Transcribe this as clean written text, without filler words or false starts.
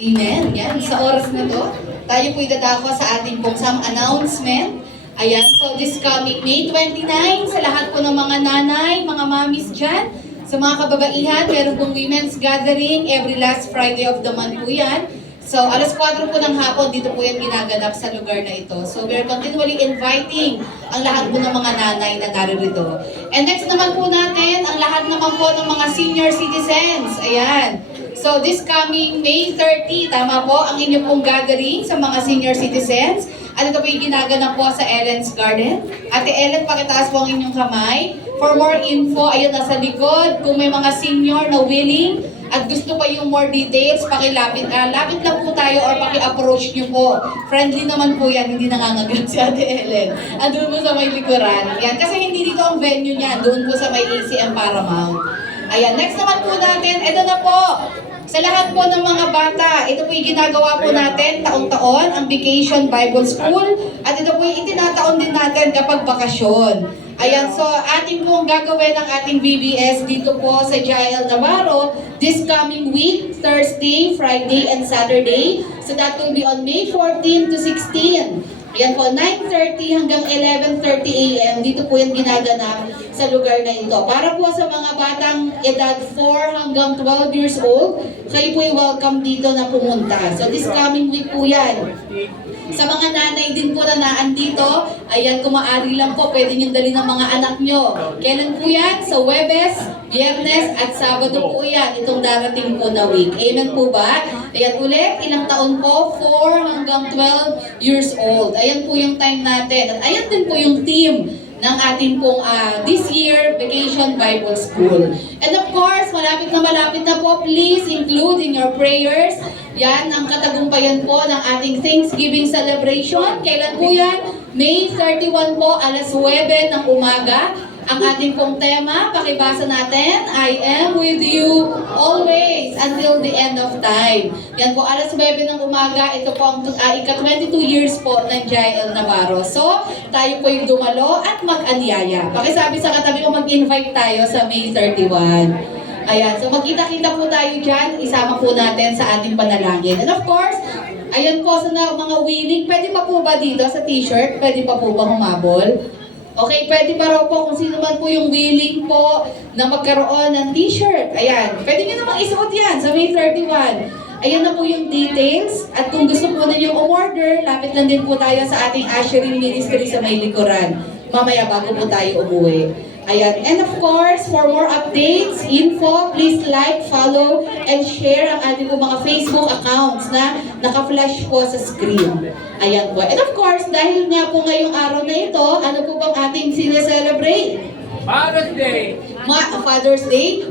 Amen. Yan, sa oras na to, tayo po'y dadako sa ating pong some announcement. Ayan, so this coming May 29, sa lahat po ng mga nanay, mga mamis dyan, sa mga kababaihan, meron pong women's gathering every last Friday of the month po yan. So, alas 4 po ng hapon, dito po yan ginaganap sa lugar na ito. So, we're continually inviting ang lahat po ng mga nanay na naririto. And next naman po natin, ang lahat naman po ng mga senior citizens. Ayan. So, this coming May 30, tama po, ang inyong pong gathering sa mga senior citizens. At ito po yung ginaganap po sa Ellen's Garden. Ate Ellen, pakitaas po ang inyong kamay. For more info, ayun, nasa likod. Kung may mga senior na willing at gusto pa yung more details, pakilapit. Lapit lang po tayo or paki-approach nyo po. Friendly naman po yan, hindi nangangagat si Ate Ellen. Doon po sa may likuran. Yan, kasi hindi dito ang venue niya. Doon po sa may ACM Paramount. Ayan, next naman po natin, ito na po. Sa lahat po ng mga bata, ito po yung ginagawa po natin taon-taon, ang Vacation Bible School. At ito po yung itinataon din natin kapag bakasyon. Ayan, so ating pong gagawin ang ating VBS dito po sa Jael Navarro this coming week, Thursday, Friday, and Saturday. So that will be on May 14 to 16. Yan po, 9:30 hanggang 11:30 a.m. Dito po yung ginaganap sa lugar na ito. Para po sa mga batang edad 4 hanggang 12 years old, kayo po yung welcome dito na pumunta. So this coming week po yan. Sa mga nanay din po na naandito, ayan, kung maaari lang po, pwede nyo dali ng mga anak nyo. Kailan po yan? Sa Huwebes, Biyernes, at Sabado po yan, itong darating po na week. Amen po ba? Ayan ulit, ilang taon po? 4 hanggang 12 years old. Ayan po yung time natin. At ayan din po yung team ng ating pong this year Vacation Bible School. And of course, malapit na po, please include in your prayers, yan ang katagumpayan po ng ating Thanksgiving celebration. Kailan po yan? May 31 po, alas 9 ng umaga. Ang ating pong tema, pakibasa natin, I am with you always until the end of time. Yan po, alas 9 ng umaga, ito po ang ika-22 years po ng Jael Navarro. So, tayo po yung dumalo at mag-anyaya. Pakisabi sa katabi ko, mag-invite tayo sa May 31. Ayan, so magkita-kita po tayo dyan, isama po natin sa ating panalangin. And of course, ayan po sa mga willing, pwede pa po ba dito sa t-shirt? Pwede pa po ba humabol? Okay, pwede pa raw po kung sino man po yung willing po na magkaroon ng t-shirt. Ayan, pwede nyo namang isuot yan sa May 31. Ayan na po yung details. At kung gusto po ninyong umorder, lapit lang din po tayo sa ating Asherin Ministry sa may likuran. Mamaya bago po tayo umuwi. Ayan. And of course, for more updates, info, please like, follow, and share ang ating po mga Facebook accounts na naka-flash po sa screen. Ayan po. And of course, dahil nga po ngayong araw na ito, ano po bang ating sineselebrate? Father's Day! Father's Day.